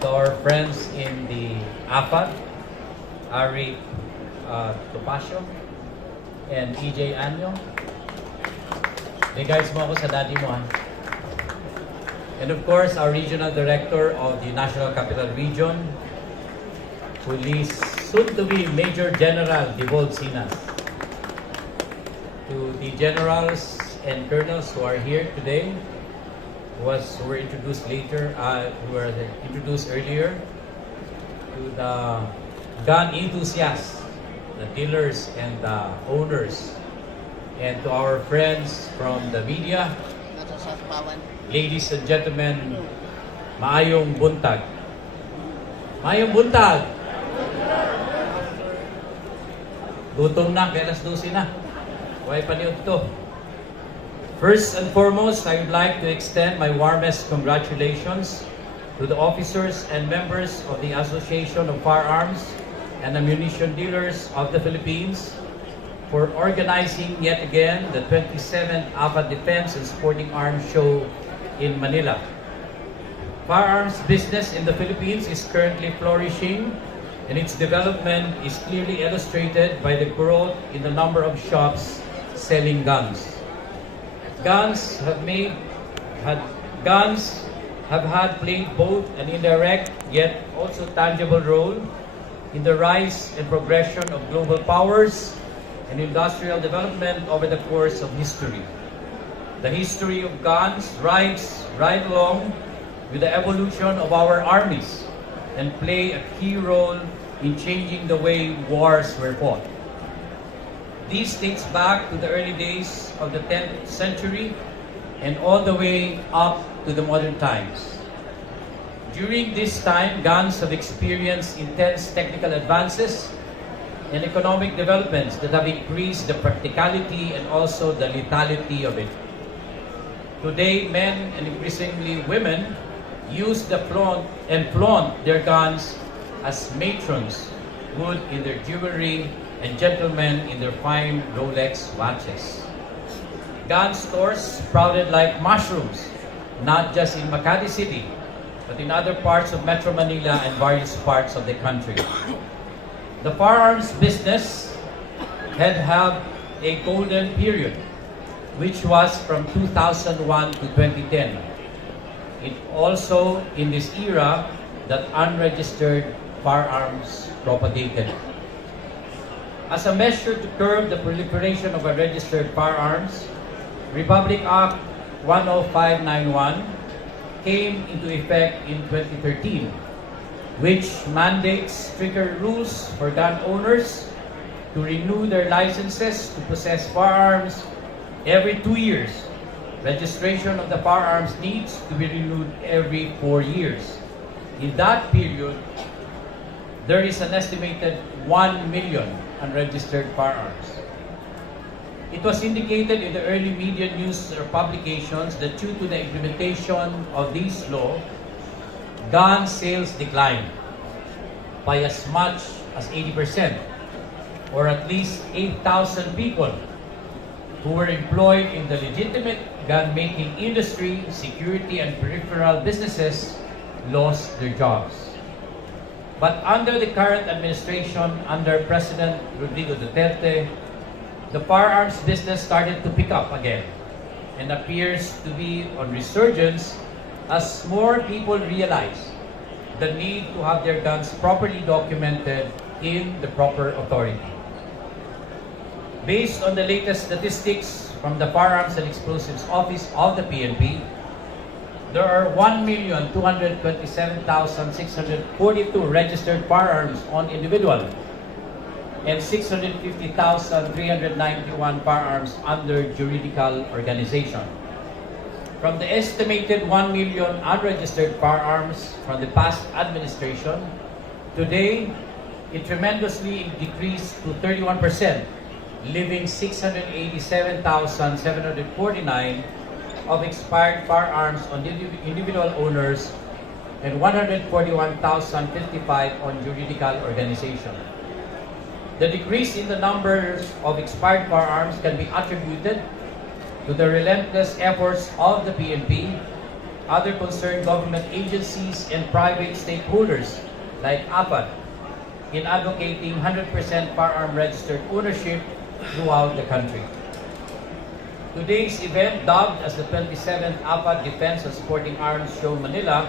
to our friends in the AFAD, Ari Topacio, and EJ Anyo. Hey guys mo ako sa daddy mo ha. And of course, our Regional Director of the National Capital Region, Police, soon-to-be Major General Divol Sinas. To the generals and colonels who are here today, who were introduced earlier, to the gun enthusiasts, the dealers and the owners, and to our friends from the media, ladies and gentlemen, maayong buntag. Maayong buntag! Gutom na, kaya alas 12 na. Huwag paniod to. First and foremost, I would like to extend my warmest congratulations to the officers and members of the Association of Firearms and Ammunition Dealers of the Philippines for organizing yet again the 27th AFAD Defense and Sporting Arms Show in Manila. Firearms business in the Philippines is currently flourishing, and its development is clearly illustrated by the growth in the number of shops selling guns. Guns have had played both an indirect yet also tangible role in the rise and progression of global powers and industrial development over the course of history. The history of guns rides right along with the evolution of our armies and play a key role in changing the way wars were fought. This dates back to the early days of the 10th century and all the way up to the modern times. During this time, guns have experienced intense technical advances and economic developments that have increased the practicality and also the lethality of it. Today, men and increasingly women use flaunt their guns as matrons would in their jewelry and gentlemen in their fine Rolex watches. Gun stores sprouted like mushrooms, not just in Makati City, but in other parts of Metro Manila and various parts of the country. The firearms business had a golden period, which was from 2001 to 2010. It also in this era that unregistered firearms propagated. As a measure to curb the proliferation of unregistered firearms, Republic Act 10591 came into effect in 2013, which mandates stricter rules for gun owners to renew their licenses to possess firearms every 2 years. Registration of the firearms needs to be renewed every 4 years. In that period, there is an estimated 1 million unregistered firearms. It was indicated in the early media news or publications that due to the implementation of this law, gun sales declined by as much as 80%, or at least 8,000 people who were employed in the legitimate gun-making industry, security, and peripheral businesses lost their jobs. But under the current administration, under President Rodrigo Duterte, the firearms business started to pick up again and appears to be on resurgence as more people realize the need to have their guns properly documented in the proper authority. Based on the latest statistics from the Firearms and Explosives Office of the PNP, there are 1,227,642 registered firearms on individual and 650,391 firearms under juridical organization. From the estimated 1 million unregistered firearms from the past administration, today it tremendously decreased to 31%, leaving 687,749 of expired firearms on individual owners and 141,055 on juridical organization. The decrease in the numbers of expired firearms can be attributed to the relentless efforts of the PNP other concerned government agencies and private stakeholders like APAD in advocating 100% firearm registered ownership throughout the country. Today's event, dubbed as the 27th APAD Defense of Sporting Arms Show Manila,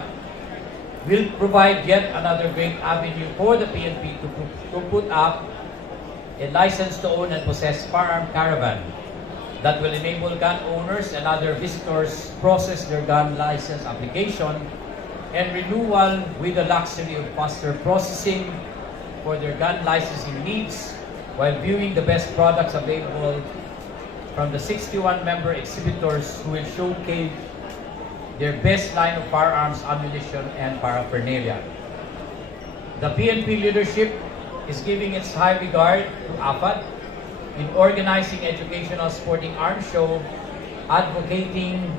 will provide yet another great avenue for the PNP to put up a license to own and possess firearm caravan that will enable gun owners and other visitors process their gun license application and renewal with the luxury of faster processing for their gun licensing needs while viewing the best products available from the 61 member exhibitors who will showcase their best line of firearms, ammunition, and paraphernalia. The PNP leadership is giving its high regard to APAD in organizing educational sporting arms show, advocating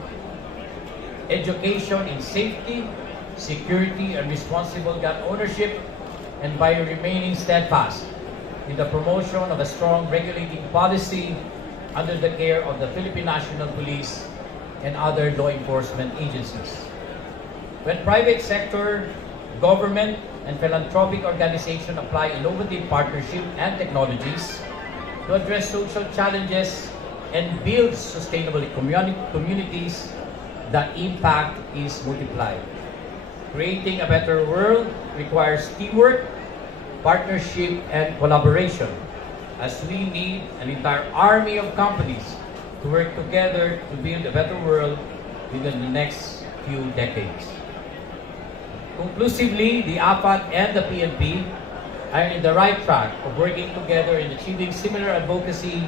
education in safety, security, and responsible gun ownership, and by remaining steadfast in the promotion of a strong regulating policy under the care of the Philippine National Police and other law enforcement agencies. When private sector, government, and philanthropic organizations apply innovative partnership and technologies to address social challenges and build sustainable communities, the impact is multiplied. Creating a better world requires teamwork, partnership, and collaboration, as we need an entire army of companies to work together to build a better world within the next few decades. Conclusively, the APAD and the PNP are in the right track of working together in achieving similar advocacy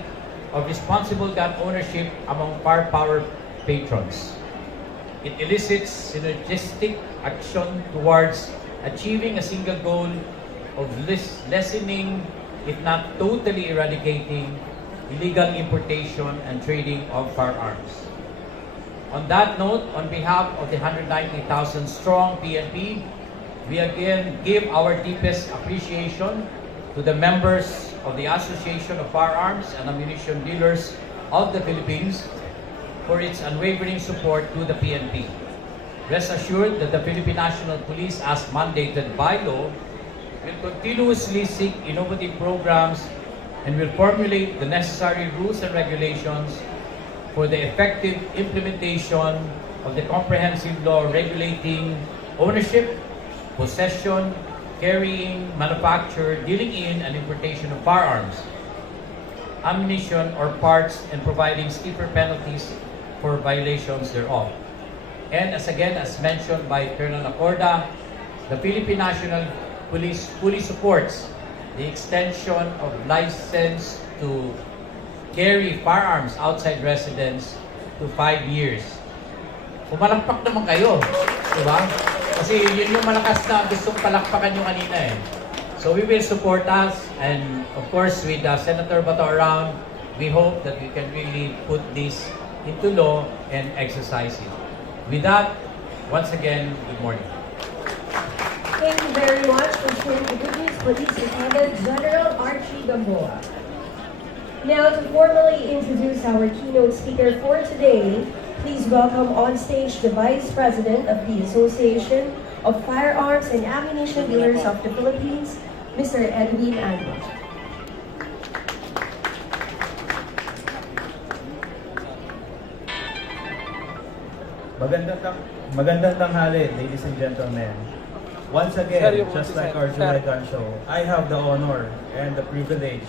of responsible gun ownership among firepower patrons. It elicits synergistic action towards achieving a single goal of lessening, if not totally eradicating, illegal importation and trading of firearms. On that note, on behalf of the 190,000 strong PNP, we again give our deepest appreciation to the members of the Association of Firearms and Ammunition Dealers of the Philippines for its unwavering support to the PNP. Rest assured that the Philippine National Police, as mandated by law, will continuously seek innovative programs and will formulate the necessary rules and regulations for the effective implementation of the comprehensive law regulating ownership, possession, carrying, manufacture, dealing in, and importation of firearms, ammunition, or parts, and providing stiffer penalties for violations thereof. And as mentioned by Colonel Acorda, the Philippine National Police fully supports the extension of license to carry firearms outside residence to 5 years. Pumalakpak naman kayo, di ba? Kasi yun yung malakas na gustong palakpakan nyo kanina eh. So we will support us, and of course with Senator Bato around, we hope that we can really put this into law and exercise it. With that, once again, good morning. Thank you very much for sharing the good news, Police Lieutenant General Archie Gamboa. Now, to formally introduce our keynote speaker for today, please welcome on stage the Vice President of the Association of Firearms and Ammunition Dealers of the Philippines, Mr. Edwin Ano. Magandang tanghali, ladies and gentlemen. Once again, just like our July Gun Show, I have the honor and the privilege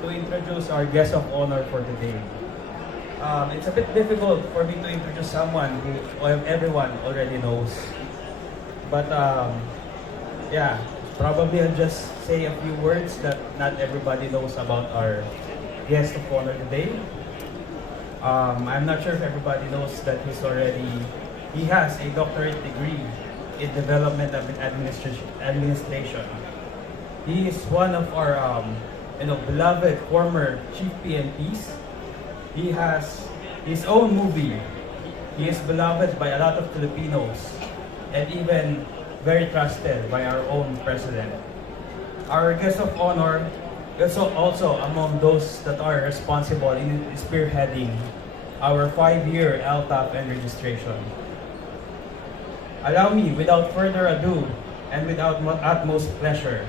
to introduce our guest of honor for today. It's a bit difficult for me to introduce someone who everyone already knows. But yeah, probably I'll just say a few words that not everybody knows about our guest of honor today. I'm not sure if everybody knows that he has a doctorate degree in development of administration. He is one of our beloved former chief PNPs. He has his own movie. He is beloved by a lot of Filipinos and even very trusted by our own president. Our guest of honor is also among those that are responsible in spearheading our 5-year LTAP and registration. Allow me, without further ado, and without utmost pleasure,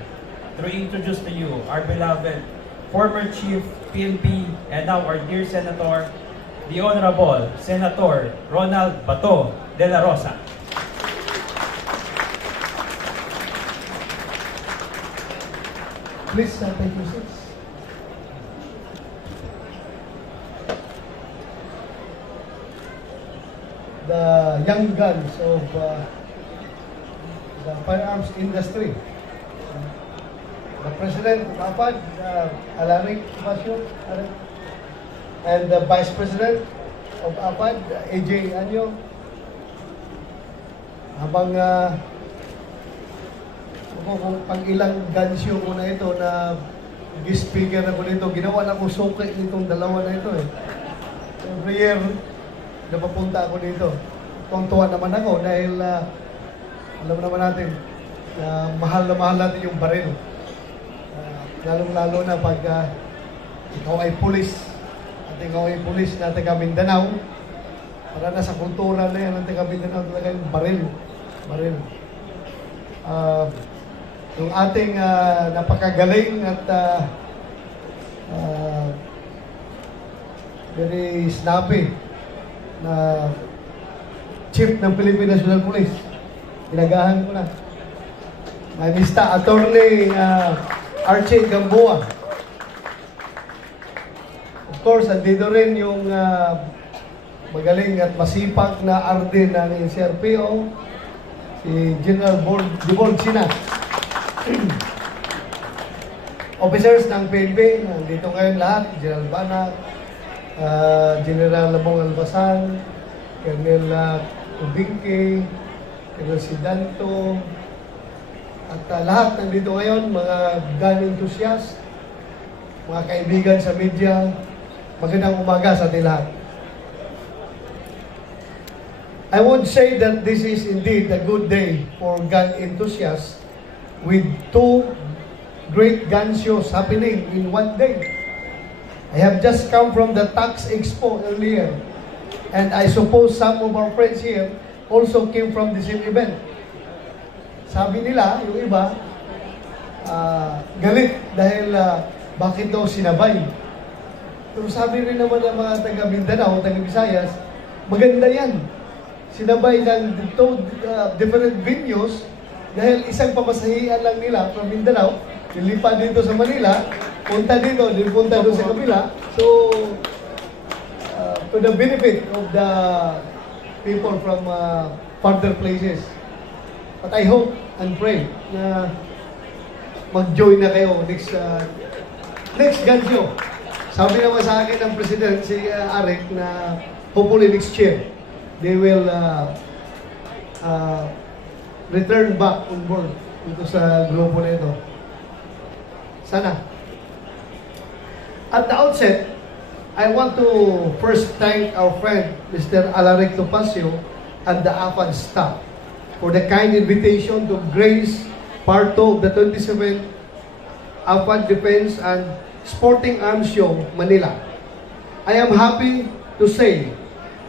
to introduce to you our beloved former Chief PNP and now our dear Senator, the Honorable Senator Ronald Bato Dela Rosa. Please take your seats. The young guns of the firearms industry. The President of APAD, Alaric Basyo, and the Vice President of APAD, AJ Anyo. Habang kung pang ilang gansyo ko na ito na guest speaker ako dito, ginawa na ko suki nitong dalawa na ito eh. Every year, napapunta ako dito. Tuwang-tuwa naman ako dahil alam naman natin na mahal natin yung baril. Lalong-lalo na pag ikaw ay pulis at ikaw ay pulis na taga Mindanao, para na sa kultura na yan ng taga Mindanao talaga yung baril. Yung ating napakagaling at very snappy na Chief ng Philippine National Police. Inagahan ko na. Mr. Attorney Archie Gamboa. Of course, andito rin yung magaling at masipag na RD ng CRPO, si General Dibol Sina. Officers ng PNP, nandito ngayon lahat, General Banak, General Labong Albasan, Colonel Ubingke, Colonel Sidanto, at lahat nandito ngayon, mga gun enthusiasts, mga kaibigan sa media, magandang umaga sa ating lahat. I would say that this is indeed a good day for gun enthusiasts with two great gun shows happening in one day. I have just come from the Tax Expo earlier, and I suppose some of our friends here also came from the same event. Sabi nila, yung iba, galit dahil bakit daw sinabay. Pero sabi rin naman ng mga taga Mindanao, taga Visayas, maganda yan. Sinabay ng different venues dahil isang pamasahian lang nila from Mindanao, nilipa dito sa Manila, punta dito, punta doon sa kabila. So, to the benefit of the people from further places. But I hope and pray na mag-join na kayo next gun show. Sabi naman sa akin ng President, si Arik, na hopefully next year, they will return back on board dito sa grupo na ito. Sana. At the outset, I want to first thank our friend, Mr. Alaric Topacio, and the AFAD staff for the kind invitation to grace part of the 27th AFAD Defense and Sporting Arms Show, Manila. I am happy to say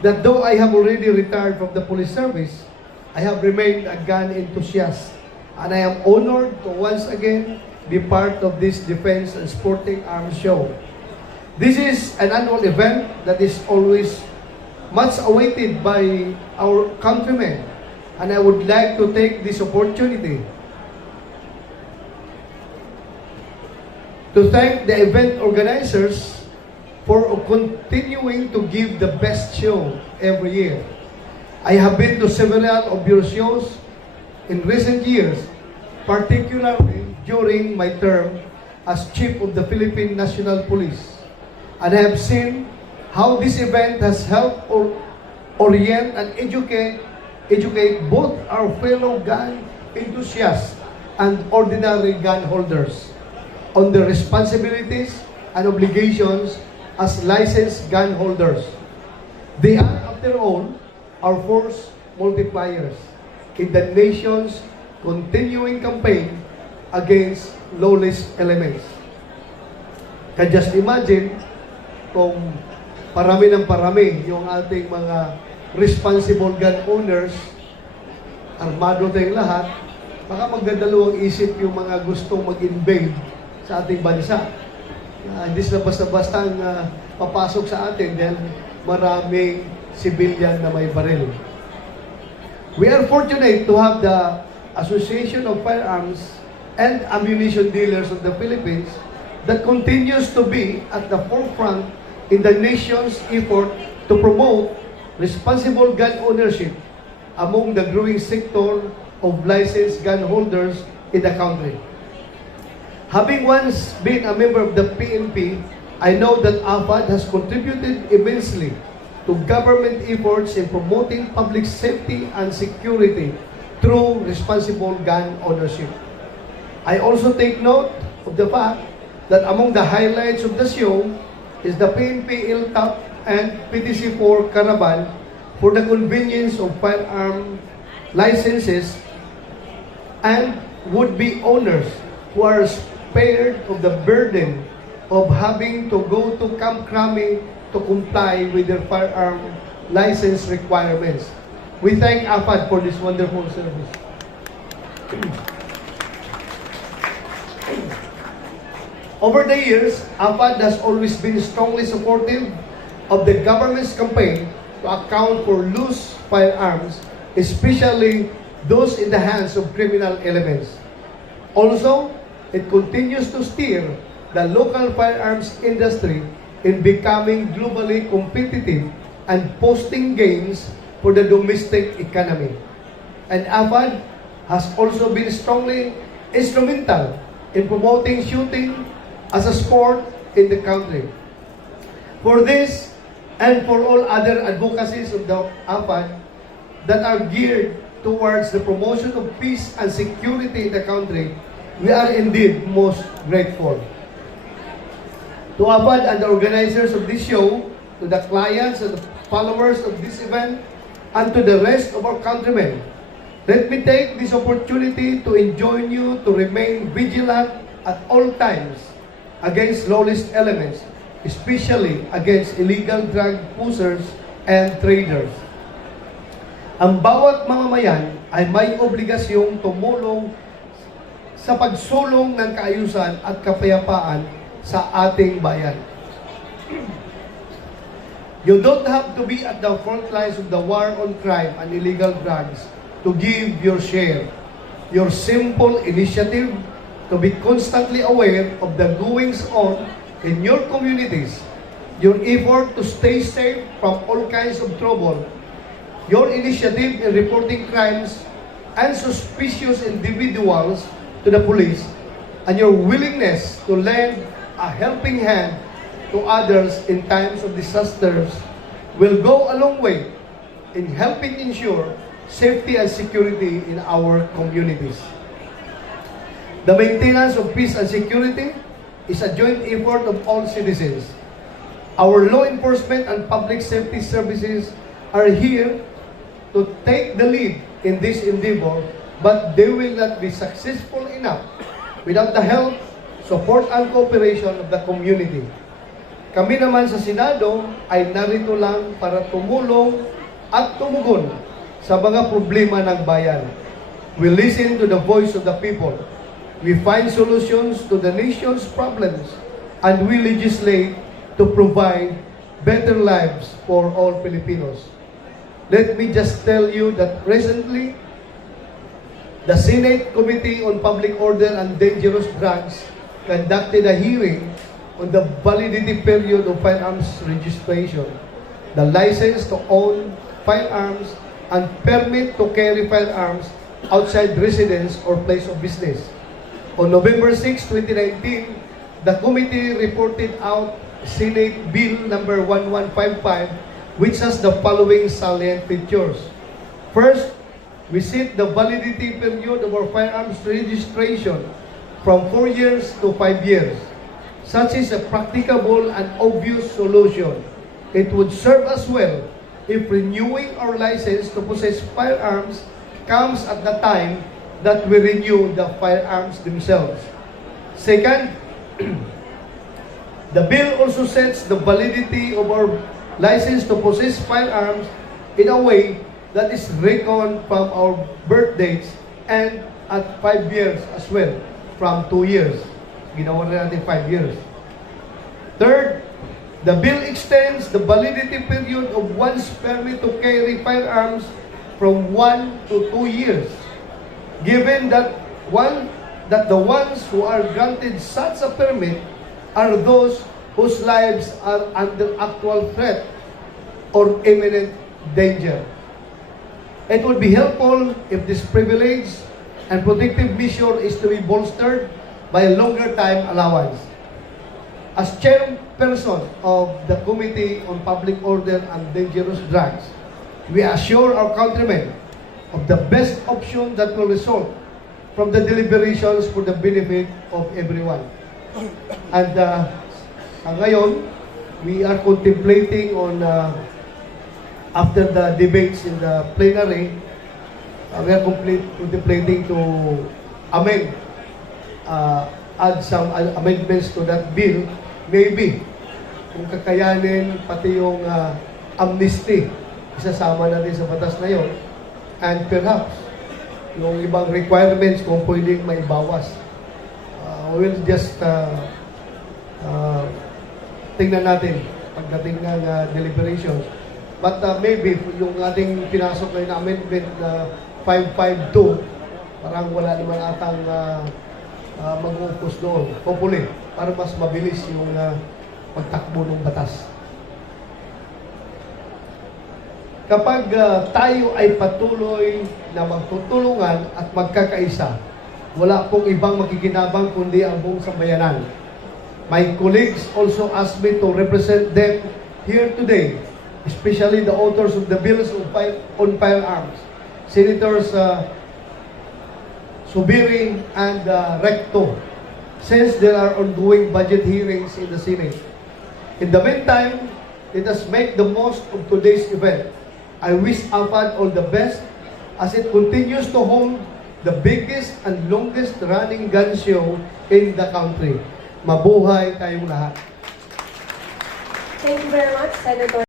that though I have already retired from the police service, I have remained a gun enthusiast, and I am honored to once again be part of this Defense and Sporting Arms Show. This is an annual event that is always much awaited by our countrymen, and I would like to take this opportunity to thank the event organizers for continuing to give the best show every year. I have been to several of your shows in recent years, particularly during my term as Chief of the Philippine National Police, and I have seen how this event has helped orient and educate both our fellow gun enthusiasts and ordinary gun holders on the responsibilities and obligations as licensed gun holders. They are, after all, our force multipliers in the nation's continuing campaign against lawless elements. Can just imagine kung parami ng parami yung ating mga responsible gun owners armado tayong lahat, baka magdadalawang isip yung mga gustong mag-invade sa ating bansa. Hindi sila basta-basta papasok sa atin dahil maraming civilian na may baril. We are fortunate to have the Association of Firearms and Ammunition Dealers of the Philippines that continues to be at the forefront in the nation's effort to promote responsible gun ownership among the growing sector of licensed gun holders in the country. Having once been a member of the PNP, I know that AFAD has contributed immensely to government efforts in promoting public safety and security through responsible gun ownership. I also take note of the fact that among the highlights of the show is the PNP ILTAP and PTC4 Caravan for the convenience of firearm licenses and would-be owners who are spared of the burden of having to go to Camp Crame to comply with their firearm license requirements. We thank AFAD for this wonderful service. Over the years, AFAD has always been strongly supportive of the government's campaign to account for loose firearms, especially those in the hands of criminal elements. Also, it continues to steer the local firearms industry in becoming globally competitive and posting gains for the domestic economy. And AFAD has also been strongly instrumental in promoting shooting as a sport in the country. For this and for all other advocacies of the AFAD that are geared towards the promotion of peace and security in the country, we are indeed most grateful. To AFAD and the organizers of this show, to the clients and the followers of this event, and to the rest of our countrymen, let me take this opportunity to enjoin you to remain vigilant at all times against lawless elements, especially against illegal drug pushers and traders. Ang bawat mamamayan ay may obligasyong tumulong sa pagsulong ng kaayusan at kapayapaan sa ating bayan. You don't have to be at the front lines of the war on crime and illegal drugs to give your share. Your simple initiative to be constantly aware of the goings on in your communities, your effort to stay safe from all kinds of trouble, your initiative in reporting crimes and suspicious individuals to the police, and your willingness to lend a helping hand to others in times of disasters will go a long way in helping ensure safety and security in our communities. The maintenance of peace and security is a joint effort of all citizens. Our law enforcement and public safety services are here to take the lead in this endeavor, but they will not be successful enough without the help, support, and cooperation of the community. Kami naman sa Senado ay narito lang para tumulong at tumugon sa mga problema ng bayan. We listen to the voice of the people. We find solutions to the nation's problems, and we legislate to provide better lives for all Filipinos. Let me just tell you that recently, the Senate Committee on Public Order and Dangerous Drugs conducted a hearing on the validity period of firearms registration, the license to own firearms, and permit to carry firearms outside residence or place of business. On November 6, 2019, the committee reported out Senate Bill number 1155, which has the following salient features. First, we set the validity period of our firearms registration from 4 years to 5 years. Such is a practicable and obvious solution. It would serve us well if renewing our license to possess firearms comes at the time that we renew the firearms themselves. Second, the bill also sets the validity of our license to possess firearms in a way that is reckoned from our birth dates and at 5 years as well, from 2 years. Ginawa rin natin 5 years. Third, the bill extends the validity period of one's permit to carry firearms from 1 to 2 years. Given that the ones who are granted such a permit are those whose lives are under actual threat or imminent danger. It would be helpful if this privilege and protective measure is to be bolstered by a longer time allowance. As chairperson of the Committee on Public Order and Dangerous Drugs, we assure our countrymen of the best option that will result from the deliberations for the benefit of everyone. And ngayon, we are contemplating on, after the debates in the plenary, we are contemplating to amend, add some amendments to that bill. Maybe, kung kakayanin, pati yung amnesty, isasama natin sa batas na yon. And perhaps, yung ibang requirements kung pwedeng maibawas. We will just tingnan natin pagdating ng deliberations. But maybe yung ating pinasok ngayon na amendment na 552, parang wala naman atang mag-focus doon. Hopefully, para mas mabilis yung pagtakbo ng batas. Kapag tayo ay patuloy na magtutulungan at magkakaisa, wala pong ibang makikinabang kundi ang buong sambayanan. My colleagues also asked me to represent them here today, especially the authors of the bills on firearms, Senators Subiri and Recto, since there are ongoing budget hearings in the Senate. In the meantime, let us make the most of today's event. I wish APAD all the best as it continues to hold the biggest and longest running gun show in the country. Mabuhay kayong lahat. Thank you very much, Senator.